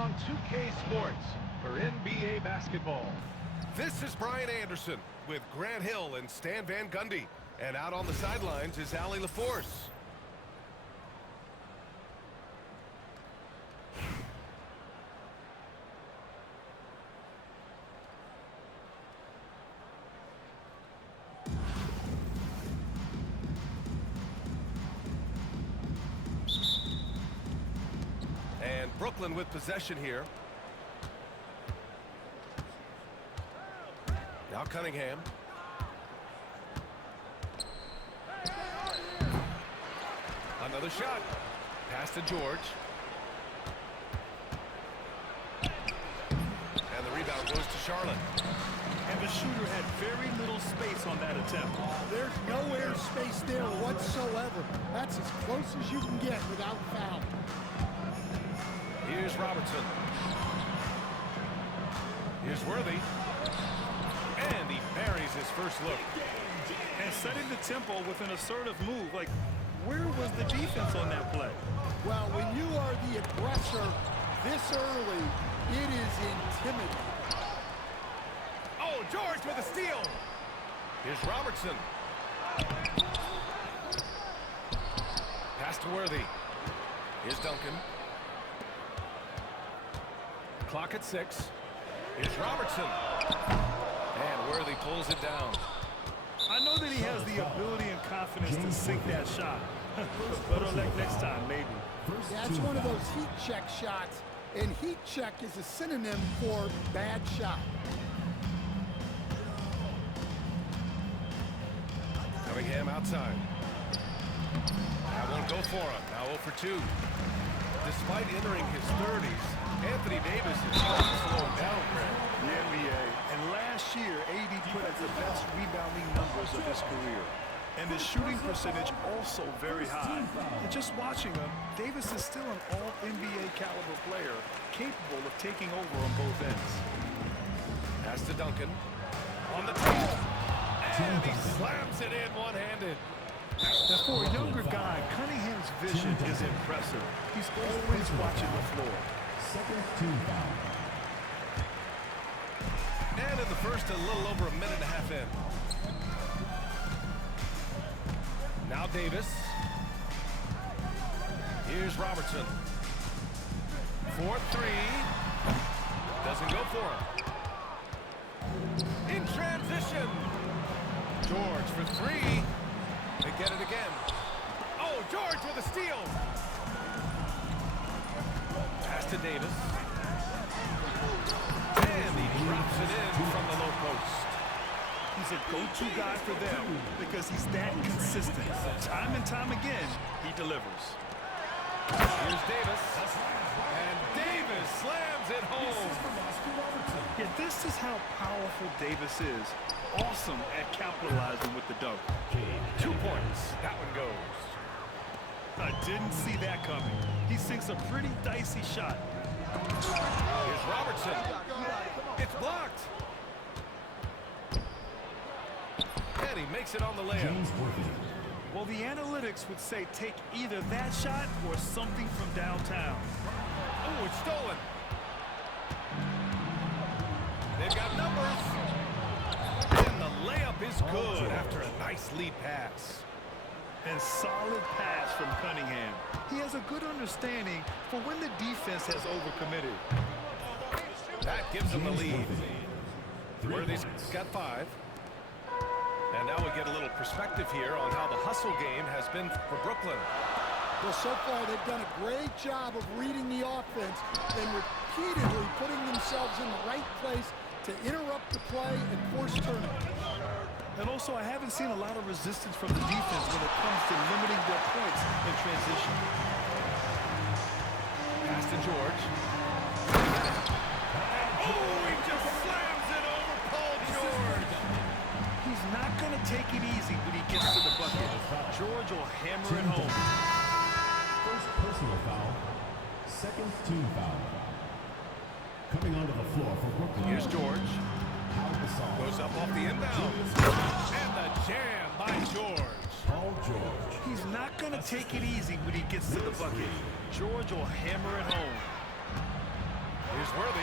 on 2K Sports for NBA basketball. This is Brian Anderson with Grant Hill and Stan Van Gundy. And out on the sidelines is Allie LaForce. And Brooklyn with possession here. Now Cunningham. Another shot. Pass to George. And the rebound goes to Charlotte. And the shooter had very little space on that attempt. There's no air space there whatsoever. That's as close as you can get without foul. Here's Robertson. Here's Worthy. And he buries his first look. And setting the tempo with an assertive move. Like, where was the defense on that play? Well, when you are the aggressor this early, it is intimidating. Oh, George with a steal. Here's Robertson. Pass to Worthy. Here's Duncan. Clock at 6. Here's Robertson. And Worthy pulls it down. I know that he has the ability and confidence to sink that shot. Better luck next time, maybe. That's one of those heat check shots, and heat check is a synonym for bad shot. Cunningham outside. That won't go for him. Now 0 for 2. Despite entering his 30s, Anthony Davis is starting to slow him down, Grant. The NBA. And last year, AD put at the best rebounding numbers of his career. And his shooting percentage also very high. And just watching him, Davis is still an all-NBA caliber player, capable of taking over on both ends. Pass to Duncan. On the top. And he slams it in one-handed. Now, for a younger guy, Cunningham's vision is impressive. He's always watching the floor. Second team foul. And in the first, a little over a minute and a half in. Now Davis. Here's Robertson. 4-3. Doesn't go for him. In transition. George for 3. They get it again. Oh, George with a steal. Pass to Davis. And he drops it in from the low post. He's a go-to guy for them because he's that consistent. Time and time again, he delivers. Here's Davis. And Davis slams it home. Yeah, this is how powerful Davis is. Awesome at capitalizing with the dunk. 2 points. That one goes. I didn't see that coming. He sinks a pretty dicey shot. Here's Robertson. It's blocked. And he makes it on the layup. Well, the analytics would say take either that shot or something from downtown. Oh, it's stolen. They've got numbers. And the layup is good after a nice lead pass. And solid pass from Cunningham. He has a good understanding for when the defense has overcommitted. That gives them the lead. Worthy's got 5. And now we get a little perspective here on how the hustle game has been for Brooklyn. Well, so far they've done a great job of reading the offense and repeatedly putting themselves in the right place to interrupt the play and force turnovers. And also, I haven't seen a lot of resistance from the defense when it comes to limiting their points in transition. Pass to George. Oh, he just slams it over Paul George. He's not going to take it easy when he gets to the bucket. George will hammer it home. First personal foul. Second team foul. Coming onto the floor for Brooklyn. Here's George. Goes up off the inbound. And the jam by George. Paul George. He's not going to take it easy when he gets to the bucket. George will hammer it home. Here's Worthy.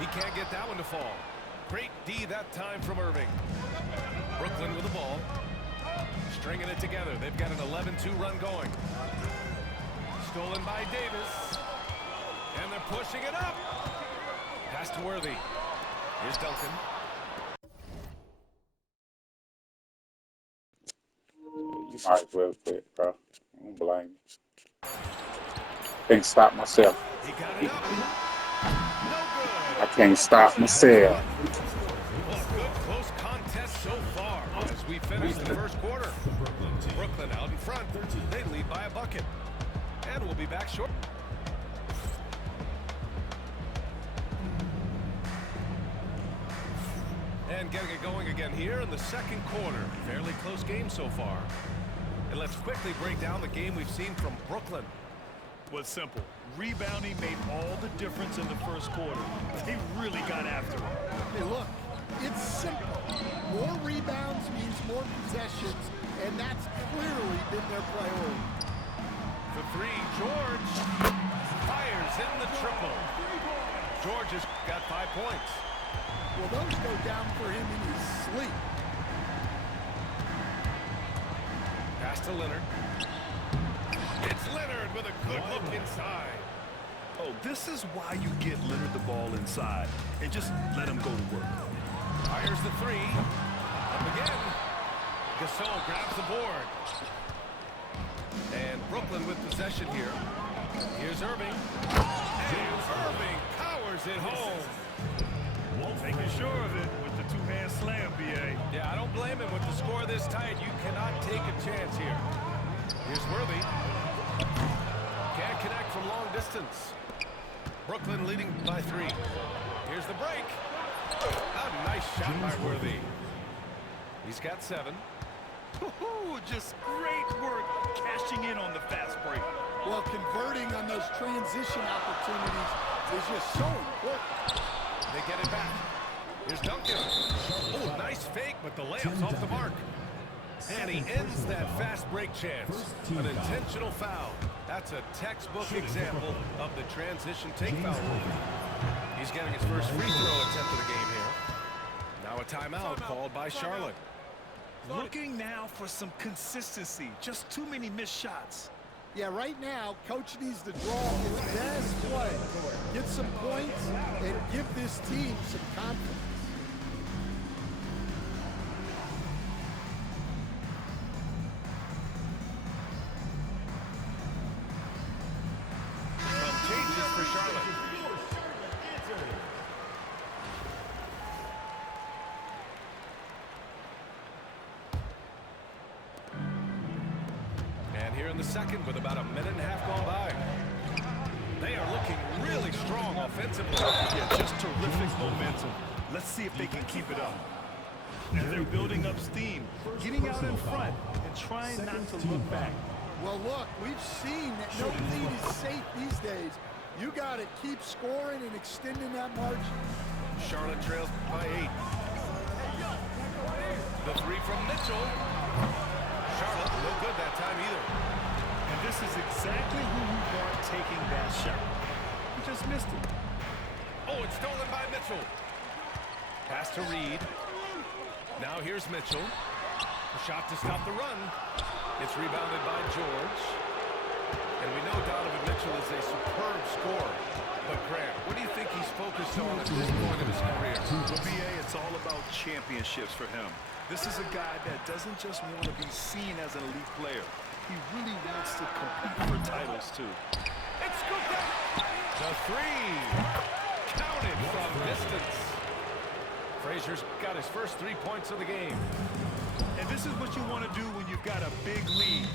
He can't get that one to fall. Great D that time from Irving. Brooklyn with the ball. Stringing it together. They've got an 11-2 run going. Stolen by Davis. And they're pushing it up. Pass to Worthy. Here's Duncan. You might as well quit, bro. I don't blame you. Can't stop myself. He got it up. No good. I can't stop myself. Well, good close contest so far as we finish the first quarter. Brooklyn out in front. They lead by a bucket. And we'll be back short. And getting it going again here in the second quarter. Fairly close game so far. And let's quickly break down the game we've seen from Brooklyn. Was simple. Rebounding made all the difference in the first quarter. They really got after it. Hey, look, it's simple. More rebounds means more possessions, and that's clearly been their priority. For three, George fires in the triple. George has got 5 points. Well, those go down for him in his sleep. Pass to Leonard. It's Leonard with a good look inside. Oh, this is why you get Leonard the ball inside and just let him go to work. Fires the three. Up again. Gasol grabs the board. And Brooklyn with possession here. Here's Irving. And Irving powers it home. Making sure of it with the two-hand slam, B.A. Yeah, I don't blame him with the score this tight. You cannot take a chance here. Here's Worthy. Can't connect from long distance. Brooklyn leading by 3. Here's the break. A nice shot by Worthy. He's got 7. Just great work cashing in on the fast break. Well, converting on those transition opportunities is just so important. They get it back. Here's Duncan. Oh, nice fake, but the layup's off the mark. And he ends that fast break chance. An intentional foul. That's a textbook example of the transition take foul rule. He's getting his first free throw attempt of the game here. Now a timeout called by Charlotte. Looking now for some consistency. Just too many missed shots. Yeah, right now, Coach needs to draw his best play, get some points, and give this team some confidence. Some changes for Charlotte. Here in the second with about a minute and a half gone by. They are looking really strong offensively. Yeah, just terrific momentum. Let's see if they can keep it up. And they're building up steam, getting out in front and trying not to look back. Well, look, we've seen that no lead is safe these days. You got to keep scoring and extending that margin. Charlotte trails by 8. The three from Mitchell. Charlotte, no good that time either. And this is exactly who you want taking that shot. He just missed it. Oh, it's stolen by Mitchell. Pass to Reed. Now here's Mitchell. A shot to stop the run. It's rebounded by George. And we know Donovan Mitchell is a superb scorer. But Grant, what do you think he's focused on at this point in his career? Well, BA, it's all about championships for him. This is a guy that doesn't just want to be seen as an elite player. He really wants to compete for titles, too. It's scooped up. The three. Counted from distance. Frazier's got his first 3 points of the game. And this is what you want to do when you've got a big lead.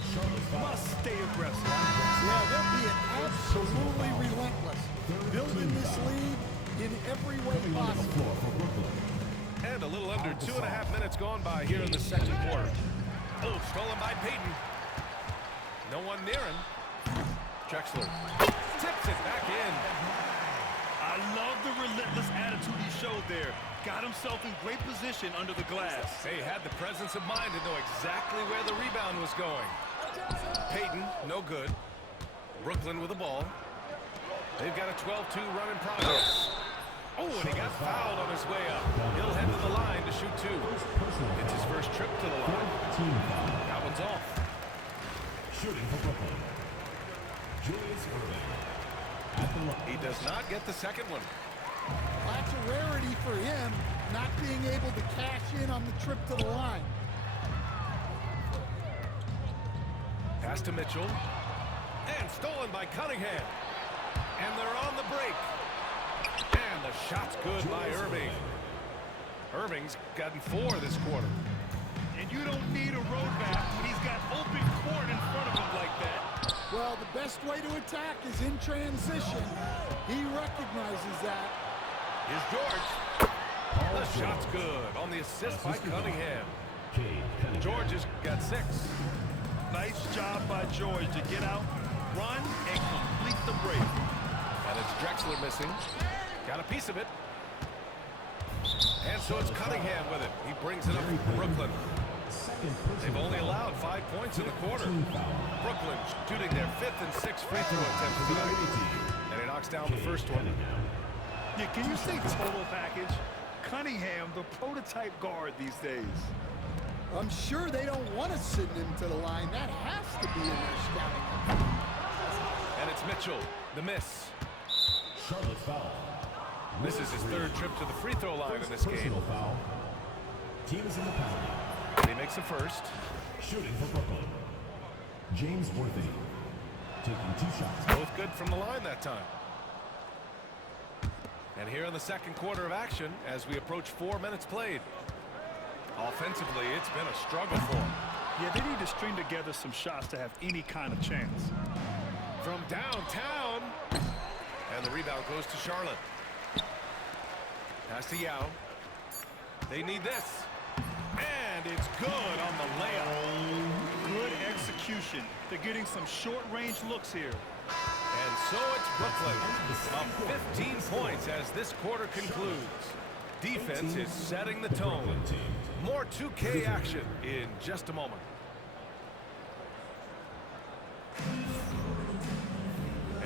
Must stay aggressive. Yeah, they're being absolutely relentless. Building this lead in every way possible. And a little under 2.5 minutes gone by here in the second quarter. Oh, stolen by Payton. No one near him. Drexler tips it back in. I love the relentless attitude he showed there. Got himself in great position under the glass. He had the presence of mind to know exactly where the rebound was going. Payton, no good. Brooklyn with the ball. They've got a 12-2 run in progress. Oh, and he got fouled on his way up. He'll head to the line to shoot two. It's his first trip to the line. That one's off. Shooting for Brooklyn, Julius Erving. At the line. He does not get the second one. That's a rarity for him, not being able to cash in on the trip to the line. Pass to Mitchell. And stolen by Cunningham. And they're on the break. And the shot's good by Irving. Irving's gotten 4 this quarter. And you don't need a road map when he's got open court in front of him like that. Well, the best way to attack is in transition. He recognizes that. Here's George. The shot's good on the assist by Cunningham. George has got 6. Nice job by George to get out, run, and complete the break. And it's Drexler missing. Got a piece of it. And so it's Cunningham with it. He brings it up for Brooklyn. They've only allowed 5 points in the quarter. Brooklyn shooting their 5th and 6th free throw attempts of the night. And he knocks down the first one. Yeah, can you say total package? Cunningham, the prototype guard these days. I'm sure they don't want to send him to the line. That has to be in their scouting. And it's Mitchell, the miss. Charlotte foul. This is his 3rd trip to the free throw line in this game. Personal foul. Team is in the penalty. And he makes the first. Shooting for Brooklyn, James Worthy. Taking 2 shots. Both good from the line that time. And here in the second quarter of action, as we approach 4 minutes played. Offensively, it's been a struggle for him. Yeah, they need to string together some shots to have any kind of chance. From downtown. And the rebound goes to Charlotte. Pass to Yao. They need this. And it's good on the layup. Good execution. They're getting some short-range looks here. And so it's Brooklyn. Up 15 points as this quarter concludes. Defense is setting the tone. More 2K action in just a moment.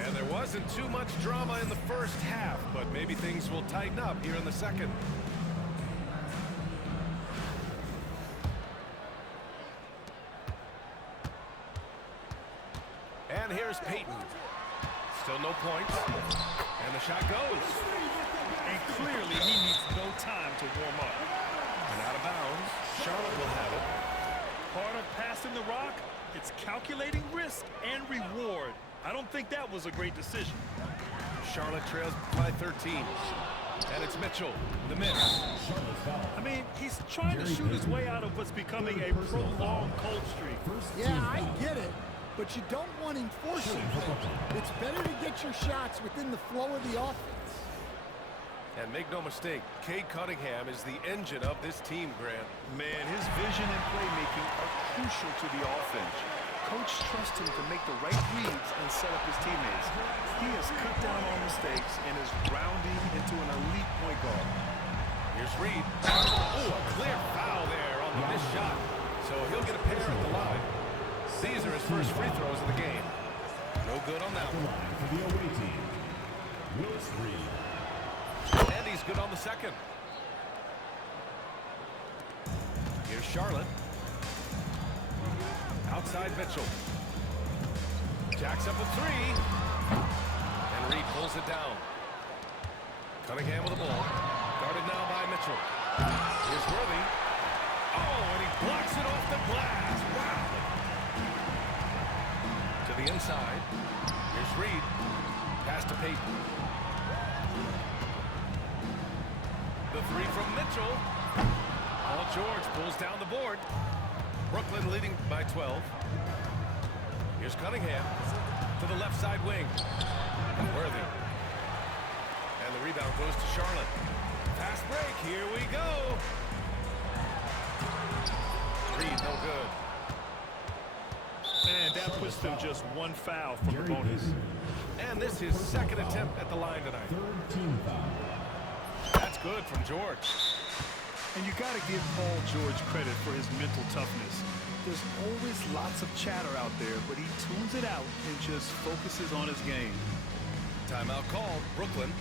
And there wasn't too much drama in the first half, but maybe things will tighten up here in the second. And here's Payton. Still no points. And the shot goes. And clearly he needs no time to warm up. And out of bounds, Charlotte will have it. Part of passing the rock, it's calculating risk and reward. I don't think that was a great decision. Charlotte trails by 13. And it's Mitchell, the miss. I mean, he's trying to shoot his way out of what's becoming a prolonged cold streak. Yeah, I get it. But you don't want him forcing things. It's better to get your shots within the flow of the offense. And make no mistake, Cade Cunningham is the engine of this team, Grant. Man, his vision and playmaking are crucial to the offense. Coach trusts him to make the right reads and set up his teammates. He has cut down on mistakes and is rounding into an elite point guard. Here's Reed. Oh, a clear foul there on the missed shot. So he'll get a pair at the line. These are his first free throws of the game. No good on that one. For the away team, Willis Reed. And he's good on the second. Here's Charlotte. Outside Mitchell. Jacks up a 3. And Reed pulls it down. Cunningham with the ball. Guarded now by Mitchell. Here's Worthy. Oh, and he blocks it off the glass. Wow. To the inside. Here's Reed. Pass to Payton. The 3 from Mitchell. Paul George pulls down the board. Brooklyn leading by 12. Here's Cunningham to the left side wing. And Worthy. And the rebound goes to Charlotte. Fast break. Here we go. Reed, no good. And that puts them just 1 foul from the bonus. And this is second attempt at the line tonight. 3rd team foul. That's good from George. And you got to give Paul George credit for his mental toughness. There's always lots of chatter out there, but he tunes it out and just focuses on his game. Timeout called, Brooklyn.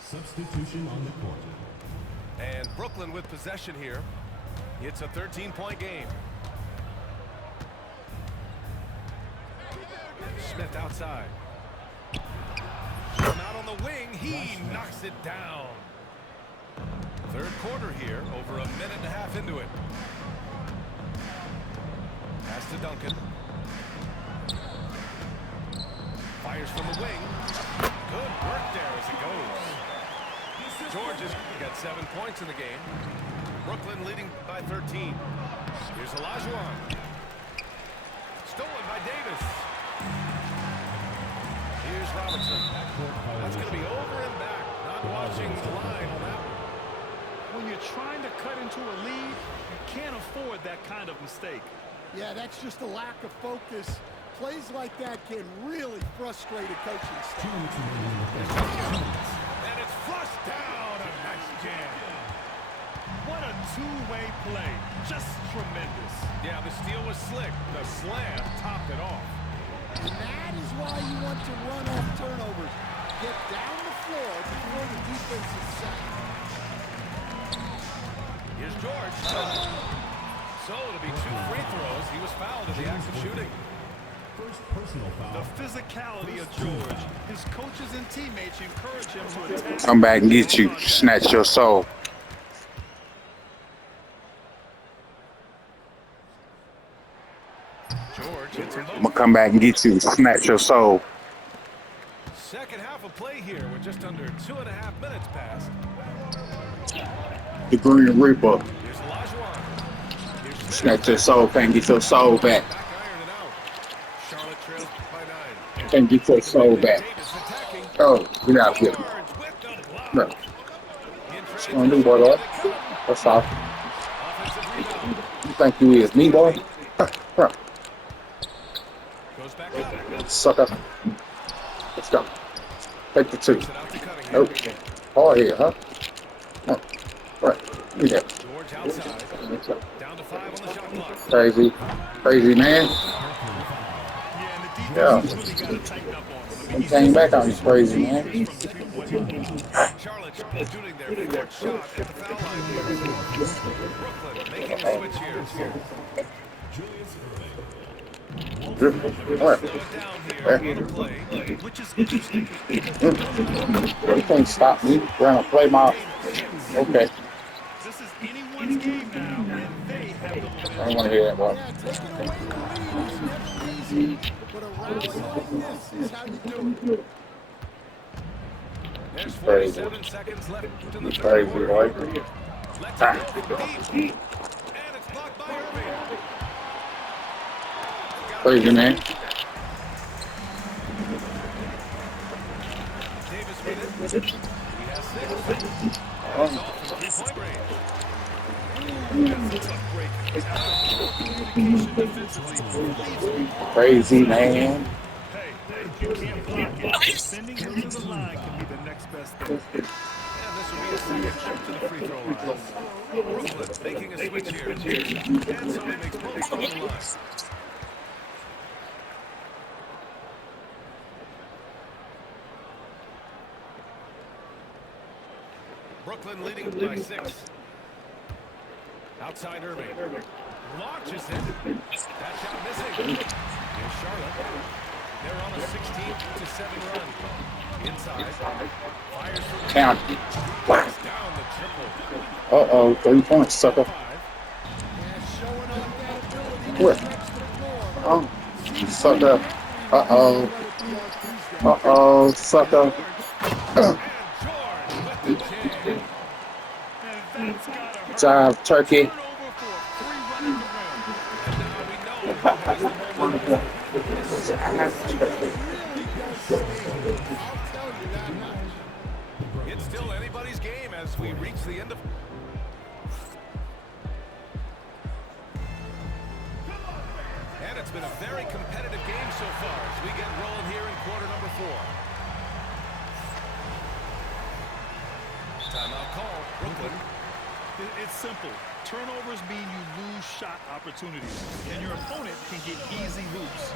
Substitution on the court. And Brooklyn with possession here. It's a 13-point game. Smith outside. Out on the wing, he knocks it down. Third quarter here, over a minute and a half into it. Pass to Duncan. Fires from the wing. Good work there as it goes. George has got 7 points in the game. Brooklyn leading by 13. Here's Olajuwon. Stolen by Davis. Here's Robinson. That's going to be over and back. Not watching the line on that one. When you're trying to cut into a lead, you can't afford that kind of mistake. Yeah, that's just a lack of focus. Plays like that can really frustrate a coaching staff. And it's flushed down. A nice jam. What a two-way play. Just tremendous. Yeah, the steal was slick. The slam topped it off. And that is why you want to run off turnovers. Get down the floor before the defense is set. Here's George. So it'll be 2 free throws. He was fouled in the act of shooting. First personal foul. The physicality of George. His coaches and teammates encourage him to attack. Come back and get you. Snatch your soul. George hits him I'm going to come back and get you. Snatch your soul. Second half of play here with just under 2.5 minutes passed. The Green Reaper. Here's Olajuwon. Here's Smith. Snatch your soul. Can't get your soul back. Back iron and out. Charlotte trails by 9. Can't get your soul back. Davis attacking. Oh, get out here. George with the block. No. In What's going to do, boy? That's all. Offensive rebound. You think you is me, boy? Huh. Goes back up. Sucker. Let's go. Take the 2. It out to Cunningham. Nope. Hard here, huh? Huh. Right. Yeah. George outside. Down to 5 on the shot clock. Crazy. Crazy, man. Yeah, and the defense has really got to tighten up on him. He came back on this crazy, man. Charlotte shooting their fourth shot at the foul line. Brooklyn making a switch here. All right. Slow it down here on the play, which is interesting. You can't stop me. We're going to play my... Okay. This is anyone's game now, and they have the momentum. I don't want to hear that, boy. Yeah, taking away the lead is never easy, but a rally like this is how you do it. There's Crazy. 47 seconds left in the third Crazy, quarter. boy. Let's go from deep. And it's blocked by Irving. Crazy, man. Davis with it. He has 6. It's off from three-point range. That's a tough break. Communication defensively. Crazy, man. Hey, you can't block it. Sending him to the line can be the next best thing. And this will be a second trip to the free throw line. Brooklyn making a switch here. And so he makes both on the line. Brooklyn leading by 6. Outside Irving. Launches it. That shot missing. Here's Charlotte. They're on a 16-7 run. Inside. Fires from the Count. down the triple. Uh-oh. 3 points, sucker. 5. Yeah, showing off that ability to What? stretch the floor. Oh, sucker. Uh-oh. Uh-oh, sucker. And George with the jam. And that's got to hurt. Job, turkey. Turnover for a free run in the rim. And now we know who has the momentum. It's still anybody's game as we reach the end of... it's been a very competitive game so far as we get rolling here in quarter number 4. Timeout call, Brooklyn. It's simple. Turnovers mean you lose shot opportunities, and your opponent can get easy hoops.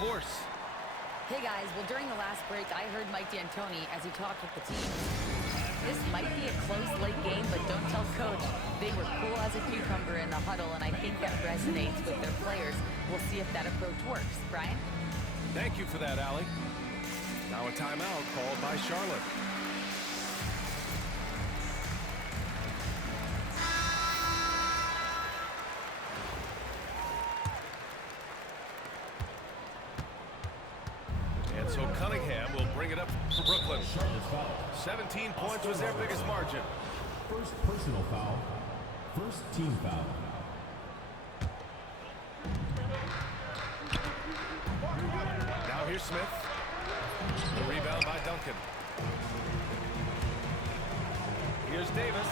Force. Hey guys, well during the last break I heard Mike D'Antoni as he talked with the team. This might be a close late game, but don't tell coach. They were cool as a cucumber in the huddle, and I think that resonates with their players. We'll see if that approach works. Brian? Thank you for that, Allie. Now a timeout called by Charlotte. So Cunningham will bring it up for Brooklyn. 17 points was their biggest margin. First personal foul. First team foul. Now here's Smith. The rebound by Duncan. Here's Davis.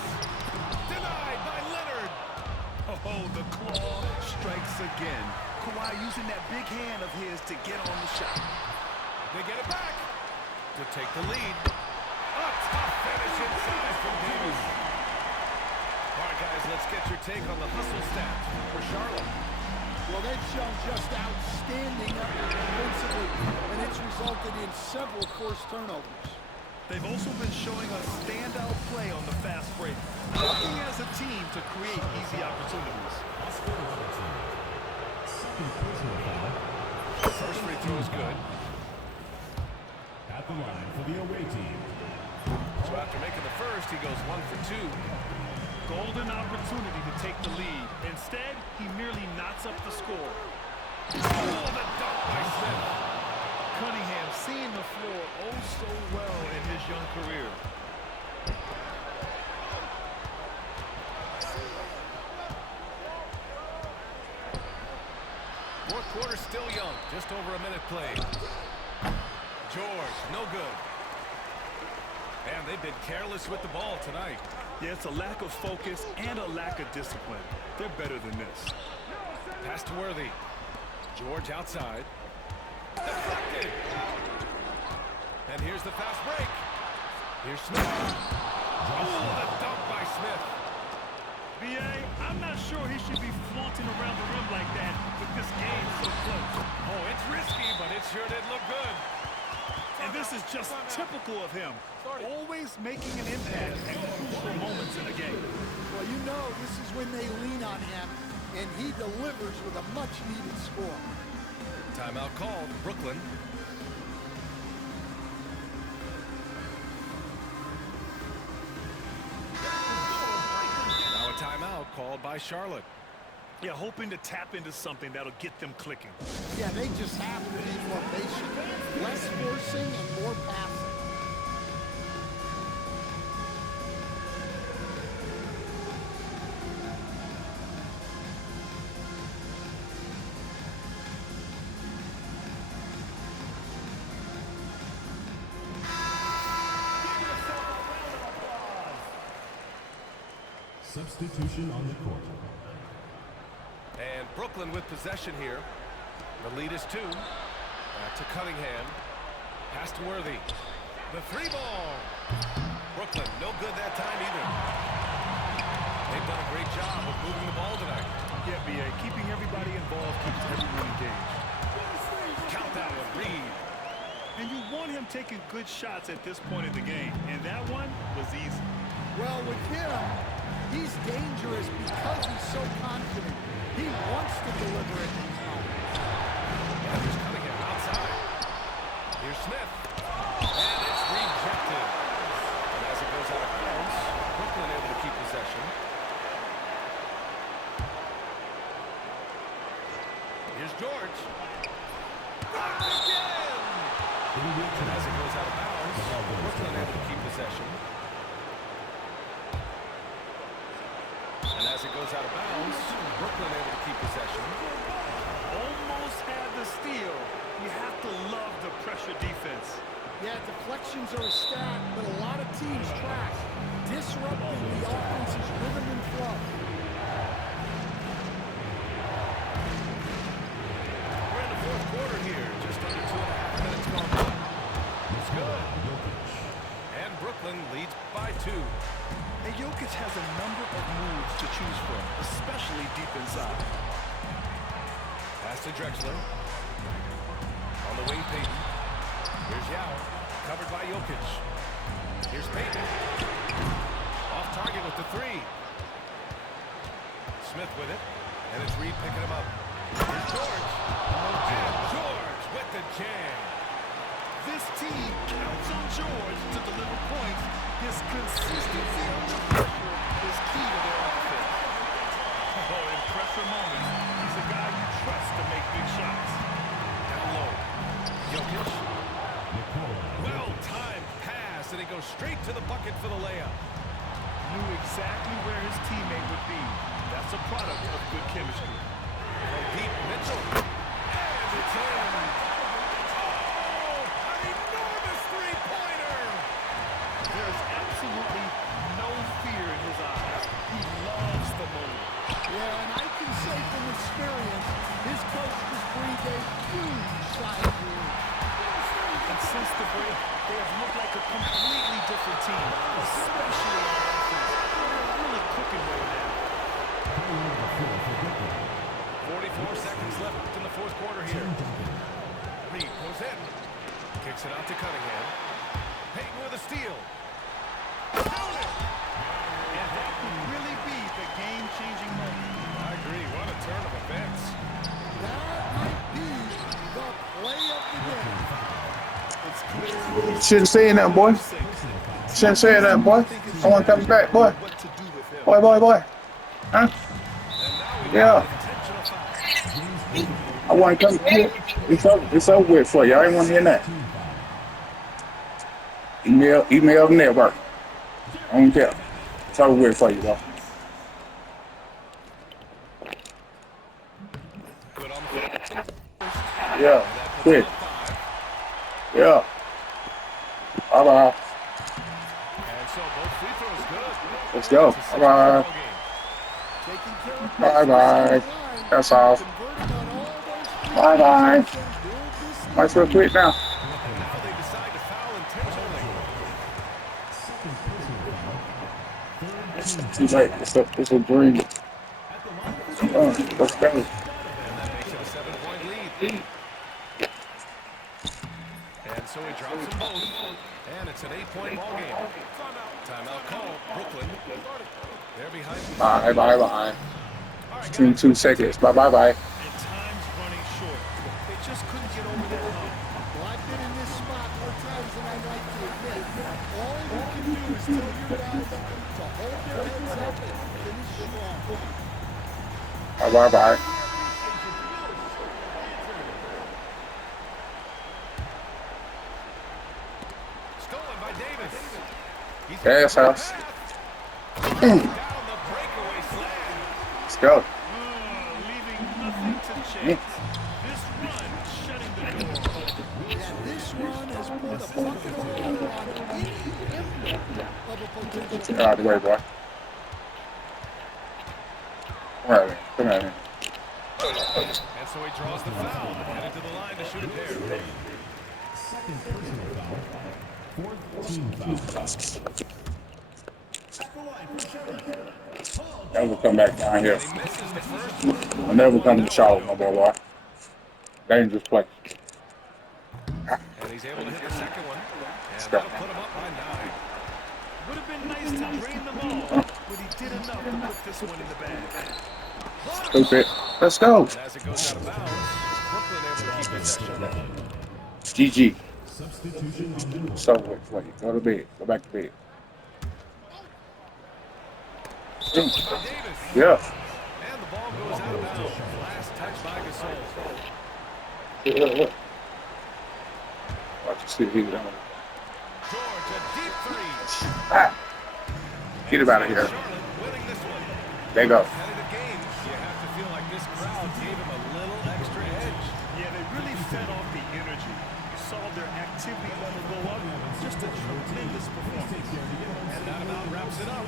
Denied by Leonard. Oh, the claw strikes again. Kawhi using that big hand of his to get on the shot. They get it back to take the lead. A tough finish inside from Davis. All right, guys, let's get your take on the hustle stats for Charlotte. Well, they've shown just outstanding effort defensively, and it's resulted in several forced turnovers. They've also been showing a standout play on the fast break, working as a team to create easy opportunities. Second personal foul. First free throw is good. At the line for the away team. So after making the first, he goes 1 for 2. Golden opportunity to take the lead. Instead, he merely knots up the score. Oh, the dunk by Smith. Cunningham seeing the floor oh so well in his young career. Fourth quarter still young, just over a minute played. George, no good. And they've been careless with the ball tonight. Yeah, it's a lack of focus and a lack of discipline. They're better than this. Pass to Worthy. George outside. Deflected. And here's the fast break. Here's Smith. Oh, the dunk by Smith. B.A., I'm not sure he should be flaunting around the rim like that with this game so close. Oh, it's risky, but it sure did look good. And this is just typical of him. Always making an impact at crucial moments in the game. Well, you know this is when they lean on him, and he delivers with a much-needed score. Timeout called, Brooklyn. Now a timeout called by Charlotte. Yeah, hoping to tap into something that'll get them clicking. Yeah, they just have to be more patient. Less forcing and more passing. Substitution on the court. And Brooklyn with possession here. The lead is 2. Back to Cunningham. Pass to Worthy. The 3 ball. Brooklyn, no good that time either. They've done a great job of moving the ball tonight. Yeah, B.A., keeping everybody involved keeps everyone engaged. Count that one, Reed. And you want him taking good shots at this point in the game, and that one was easy. Well, with him, he's dangerous because he's so confident. He wants to deliver at these moments. And here's Cunningham outside. Here's Smith. And it's rejected. And as it goes out of bounds, Brooklyn able to keep possession. Here's George. Blocked again. And as it goes out of bounds, Brooklyn able to keep possession. And as it goes out of bounds, Brooklyn able to keep possession. Almost had the steal. You have to love the pressure defense. Yeah, deflections are a stat, but a lot of teams track, disrupting the offense's rhythm and flow. We're in the fourth quarter here. Just under 2.5 minutes gone by. It's good. And Brooklyn leads by 2. And Jokic has a number of moves to choose from, especially deep inside. Pass to Drexler. On the wing, Payton. Here's Yao. Covered by Jokic. Here's Payton. Off target with the 3. Smith with it. And it's Reed picking him up. Here's George. And George with the jam. This team counts on George to deliver points. His consistency under pressure is key to their offense. Oh, in pressure moments, he's a guy you trust to make big shots. Down low. Jokic. Well-timed pass, and he goes straight to the bucket for the layup. Knew exactly where his teammate would be. That's a product of good chemistry. From deep, Mitchell. And it's in. Oh, an enormous three-pointer. There's absolutely no fear in his eyes. He loves the moment. Yeah, and I can say from experience, his coach has breathed a huge sigh of relief. And since the break, they have looked like a completely different team, especially on offense. They're really cooking right now. 44 seconds left in the fourth quarter here. Reed goes in. Kicks it out to Cunningham. Payton with a steal. Count it! And that could really be the game-changing moment. I agree. What a turn of events. That might be the play of the game. It's clear. Shouldn't say that, boy. Shouldn't say that, boy. I want to come back, boy. What to do with him. Boy. Huh? Yeah. I want to come. It's over with for you. I ain't want to hear that. Email network. I don't care. It's over with for you, though. Yeah. Quick. Yeah. Bye-bye. And so both free throws good. Let's go. Bye-bye. Taking care of Bye-bye. That's all. converting on all those Bye-bye. build this Might as well quit now. And now they decide to foul intentionally. Too late. It's a dream. Let's go. And that makes it a 7-point lead. And so he drops them both. And it's an 8-point ball game. Timeout call. Brooklyn. They're behind. Bye. 2 seconds. Bye. And time's running short. They just couldn't get over that hump. Well, I've been in this spot more times than I'd like to admit. All you can do is tell your guys to hold their heads up and finish strong. Bye. Stolen by Davis. He's Gas house. down the breakaway slam. Let's go. Leaving nothing to chance. This run shutting the door. And this run has put a bucket of water on any impact of a potential. Get out of the way, boy. Come at me. And so he draws the foul. Headed to the line to shoot a pair. Second personal foul. Fourth team foul. Never come back down here. He misses the first one. I'll never come to Charlotte, my boy. Dangerous place. And he's able to hit the second one. And go. that'll put him up by 9. Would have been nice to drain them all, but he did enough to put this one in the bag. Stupid. Let's go. And as it goes out of bounds, Brooklyn able to keep possession. GG. Substitution on the board. So wait. Go to bed. Go back to bed. Stolen by Davis. Yeah. And the ball goes out of bounds. Last touch by Gasol. Look. Watch you see what he's doing. George, a deep three. Ah. Get him out of here. Charlotte winning this one. There you go. Competitive game. You have to feel like this crowd gave him a little extra edge. Yeah, they really fed off the energy. You saw their activity level go up. Just a tremendous performance. And that about wraps it up.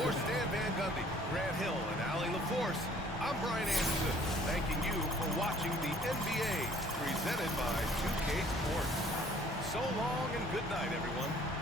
For Stan Van Gundy, Grant Hill, and Allie LaForce, I'm Brian Anderson, thanking you for watching the NBA presented by 2K Sports. So long and good night, everyone.